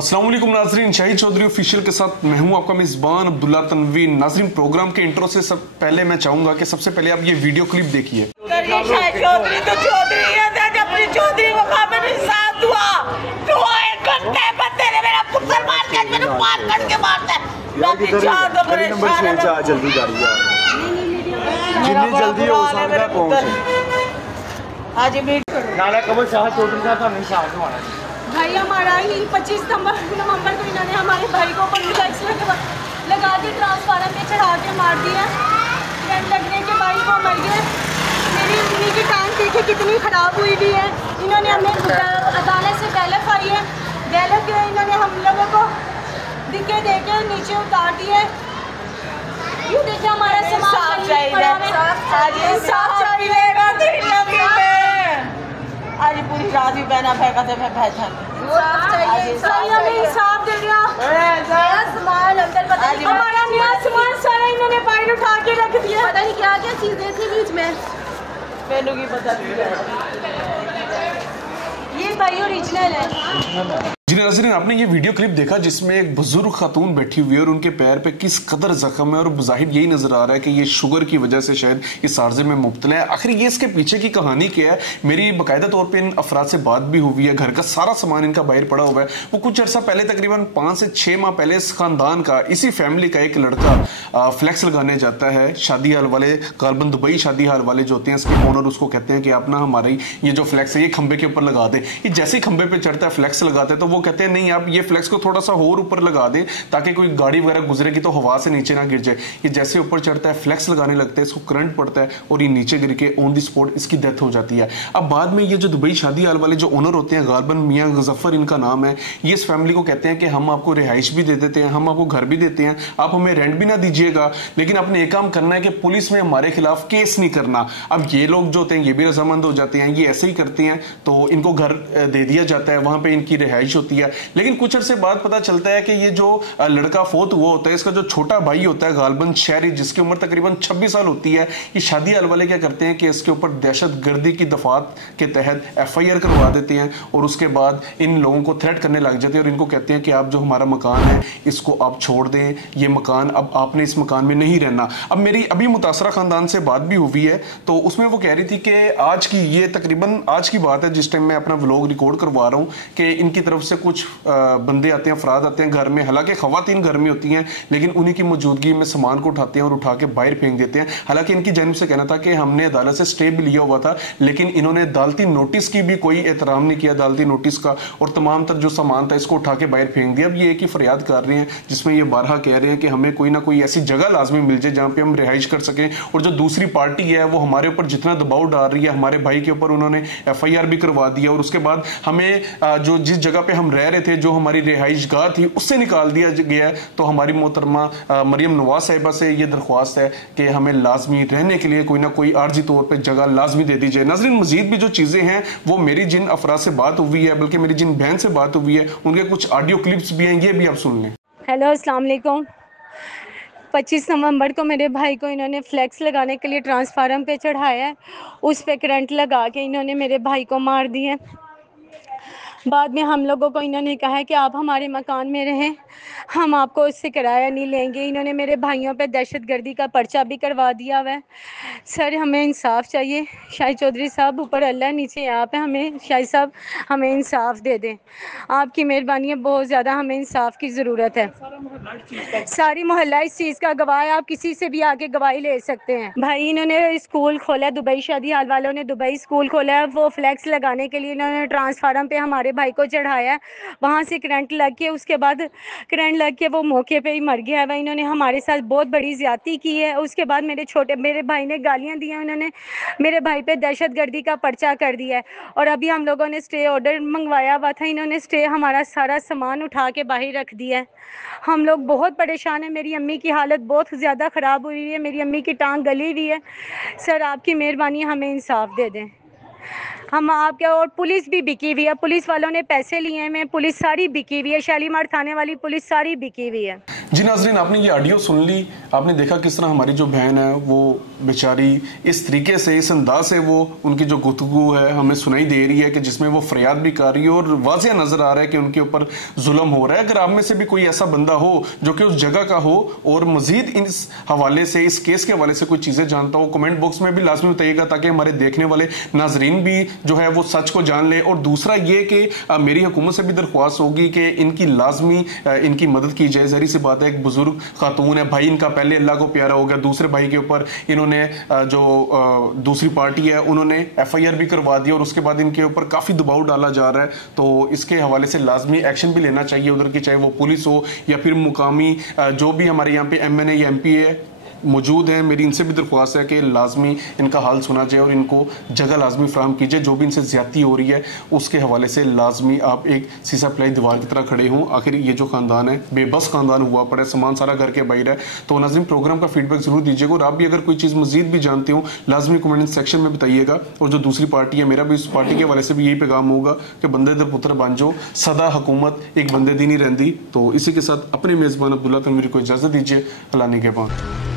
अस्सलाम वालेकुम नाजरीन, शाहिद चौधरी ऑफिशियल के साथ मैं हूं आपका मेजबान अब्दुल्ला तनवीर। नाजरीन, प्रोग्राम के इंट्रो से सब पहले मैं चाहूंगा कि सबसे पहले आप ये वीडियो क्लिप देखिए। भाई हमारा ही 25 नवंबर को इन्होंने हमारे भाई को फ्लेक्स लगा के ट्रांसफार्मर पे चढ़ा के मार दिया। करंट लगने के भाई को मर गए। मेरी मम्मी की टांग देखिए कितनी ख़राब हुई भी है। इन्होंने हमें अदालत से गैलप आई है, गैलप के इन्होंने हम लोगों को दिखे देके नीचे उतार दिए। ये देखिए हमारा सामान आज पूरी रात भी बहना फेंका थे मैं बैठा इंसाफ दे दिया। सामान अंदर हमारा नया सामान सारा इन्होंने बाहर उठा के रख दिया। पता नहीं क्या क्या चीजें थी बीच में, मैनू की पता ये भाई ओरिजिनल है। जी नाज़रीन, आपने ये वीडियो क्लिप देखा जिसमें एक बुजुर्ग खातून बैठी हुई है और उनके पैर पे किस कदर जख्म है और जाहिर यही नजर आ रहा है कि ये शुगर की वजह से शायद इस आर्जे में मुब्तला है। आखिर ये इसके पीछे की कहानी क्या है? मेरी बाकायदा तौर पे इन अफराद से बात भी हुई है। घर का सारा सामान इनका बाहर पड़ा हुआ है। वो कुछ अर्सा पहले तकरीबन 5 से 6 माह पहले इस खानदान का, इसी फैमिली का एक लड़का फ्लैक्स लगाने जाता है। शादी हाल वाले, गालबन दुबई शादी हाल वाले जो होते हैं, इसके ओनर उसको कहते हैं कि आप ना हमारा ये जो फ्लैक्स है ये खंबे के ऊपर लगा दे। ये जैसे ही खंबे पे चढ़ता है, फ्लैक्स लगाते हैं, तो वो कहते हैं नहीं आप ये फ्लैक्स को थोड़ा सा और ऊपर लगा दें ताकि कोई गाड़ी वगैरह गुजरेगी तो हवा से नीचे ना गिर जाए। ये जैसे ऊपर चढ़ता है, फ्लैक्स लगाने लगते हैं, इसको करंट पड़ता है और ये नीचे गिर के ऑन द स्पॉट इसकी डेथ हो जाती है। अब बाद में ये जो दुबई शादी हाल वाले जो ओनर होते हैं, गालबन मियां गजफ्फर इनका नाम है, ये इस फैमिली को कहते हैं कि हम आपको रिहाइश भी दे देते हैं, हम आपको घर भी देते हैं, आप हमें रेंट भी ना दीजिएगा, लेकिन आपने एक काम करना है कि पुलिस में हमारे खिलाफ केस नहीं करना। अब ये लोग जो होते हैं ये भी रजामंद हो जाते हैं, ये ऐसे ही करते हैं, तो इनको घर दे दिया जाता है, वहां पर इनकी रिहाइश होती है। लेकिन कुछ अरसे बाद पता चलता है कि ये जो लड़का फोत हुआ होता है, इसका जो छोटा भाई होता है गालबन शहरी, जिसकी उम्र तकरीबन 26 साल होती है, ये शादी हाल वाले क्या करते हैं कि इसके ऊपर दहशतगर्दी की दफात के तहत FIR करवा देते हैं और उसके बाद इन लोगों को थ्रेट करने लग जाते हैं और इनको कहते हैं कि आप जो हमारा मकान है इसको आप छोड़ दें, ये मकान अब आपने इस मकान में नहीं रहना। अब मेरी अभी मुतासरा खानदान से बात भी हुई है, तो उसमें वो कह रही थी कि आज की ये तकरीबन आज की बात है जिस टाइम मैं अपना व्लॉग रिकॉर्ड करवा रहा हूँ कि इनकी तरफ से कुछ बंदे आते हैं, अफराद आते हैं घर में, हालांकि खवातीन घर में होती हैं, लेकिन उन्हीं की मौजूदगी में सामान को उठाते हैं और उठा के बाहर फेंक देते हैं। हालांकि इनकी जानिब से कहना था कि हमने अदालत से स्टे भी लिया हुआ था, लेकिन इन्होंने अदालती नोटिस की भी कोई एहतराम नहीं किया, अदालती नोटिस का, और तमाम तर जो सामान था इसको उठा के बाहर फेंक दिया। अब ये एक ही फरियाद कर रहे हैं जिसमें ये बारहा कह रहे हैं कि हमें कोई ना कोई ऐसी जगह लाजमी मिल जाए जहां पे हम रिहाइश कर सकें, और जो दूसरी पार्टी है वो हमारे ऊपर जितना दबाव डाल रही है, हमारे भाई के ऊपर उन्होंने FIR भी करवा दिया और उसके बाद हमें जो जिस जगह पे हम रह रहे थे, जो हमारी रिहाइश गाह थी, उससे निकाल दिया गया है। तो हमारी मोहतरमा मरियम नवाज साहिबा से ये दरख्वास्त है कि हमें लाजमी रहने के लिए कोई ना कोई आर्जी तौर पे जगह लाजमी दे दी जाए। नाज़रीन, मजीद भी जो चीजें हैं वो मेरी जिन अफराद से बात हुई है, बल्कि मेरी जिन बहन से बात हुई है, उनके कुछ ऑडियो क्लिप्स भी हैं, ये भी आप सुन लें। हेलो, अस्सलाम वालेकुम। 25 नवंबर को मेरे भाई को इन्होंने फ्लैक्स लगाने के लिए ट्रांसफार्मर पे चढ़ाया है, उस पे करंट लगा के इन्होंने मेरे भाई को मार दिया। बाद में हम लोगों को इन्होंने कहा है कि आप हमारे मकान में रहें, हम आपको इससे किराया नहीं लेंगे। इन्होंने मेरे भाइयों पे दहशतगर्दी का पर्चा भी करवा दिया हुआ है। सर, हमें इंसाफ चाहिए। शाहिद चौधरी साहब, ऊपर अल्लाह, नीचे आप हैं, हमें शाहिद साहब हमें इंसाफ दे दें। आपकी मेहरबानी है, बहुत ज़्यादा हमें इंसाफ की ज़रूरत है। सारी मोहल्ला इस चीज़ का गवाह है, आप किसी से भी आके गवाही ले सकते हैं। भाई, इन्होंने स्कूल खोला है, दुबई शादी हाल वालों ने दुबई स्कूल खोला है, वो फ्लैक्स लगाने के लिए इन्होंने ट्रांसफार्मर पे हमारे भाई को चढ़ाया, वहाँ से करंट लग के, उसके बाद करंट लग के वो मौके पे ही मर गया है। इन्होंने हमारे साथ बहुत बड़ी ज़्यादती की है। उसके बाद मेरे भाई ने गालियाँ दी हैं, उन्होंने मेरे भाई पे दहशतगर्दी का पर्चा कर दिया है। और अभी हम लोगों ने स्टे ऑर्डर मंगवाया हुआ था, इन्होंने स्टे हमारा सारा सामान उठा के बाहर रख दिया है। हम लोग बहुत परेशान हैं। मेरी अम्मी की हालत बहुत ज़्यादा ख़राब हुई है, मेरी अम्मी की टांग गली हुई है। सर, आपकी मेहरबानी, हमें इंसाफ दे दें। हम आपके, और पुलिस भी बिकी हुई है, पुलिस वालों ने पैसे लिए हैं, पुलिस सारी बिकी हुई है, शालीमार थाने वाली पुलिस सारी बिकी हुई है। जी नाजरीन, आपने ये ऑडियो सुन ली, आपने देखा किस तरह हमारी जो बहन है वो बेचारी इस तरीके से, इस अंदाज से वो उनकी जो गुफ्तगू है हमें सुनाई दे रही है कि जिसमें वो फरियाद भी कर रही है और वाज़ेह नजर आ रहा है कि उनके ऊपर जुल्म हो रहा है। अगर आप में से भी कोई ऐसा बंदा हो जो कि उस जगह का हो और मजीद इस हवाले से, इस केस के हवाले से कोई चीजें जानता हो, कमेंट बॉक्स में भी लाजमी बताइएगा ताकि हमारे देखने वाले नाजरीन भी जो है वो सच को जान ले। और दूसरा ये कि मेरी हुकूमत से भी दरख्वास्त होगी कि इनकी लाजमी इनकी मदद की जाए। जहरी सी बात है, एक बुजुर्ग खातून है, भाई इनका पहले अल्लाह को प्यारा हो गया, दूसरे भाई के ऊपर इन्होंने जो दूसरी पार्टी है उन्होंने FIR भी करवा दी और उसके बाद इनके ऊपर काफी दबाव डाला जा रहा है। तो इसके हवाले से लाजमी एक्शन भी लेना चाहिए उधर की, चाहे वो पुलिस हो या फिर मुकामी जो भी हमारे यहाँ पे MNA या MP है मौजूद हैं। मेरी इनसे भी दरख्वास्त है कि लाजमी इनका हाल सुना जाए और इनको जगह लाजमी फ्राहम कीजिए। जो भी इनसे ज्यादती हो रही है उसके हवाले से लाजमी आप एक सीसा प्लाई दीवार की तरह खड़े हों। आखिर ये जो खानदान है बेबस खानदान हुआ पड़ा है, सामान सारा घर के बाहर है। तो नाज़रीन, प्रोग्राम का फीडबैक जरूर दीजिएगा और आप भी अगर कोई चीज़ मजीद भी जानते हो लाजमी कमेंट सेक्शन में बताइएगा। और जो दूसरी पार्टी है, मेरा भी उस पार्टी के हवाले से भी यही पैगाम होगा कि बंदे दर पुत्र बन जाओ, सदा हुकूमत एक बंदे दी नहीं रहती। तो इसी के साथ अपने मेज़बान अब्दुल्ला तनवीर को इजाज़त दीजिए। अल्लाह निगहबान।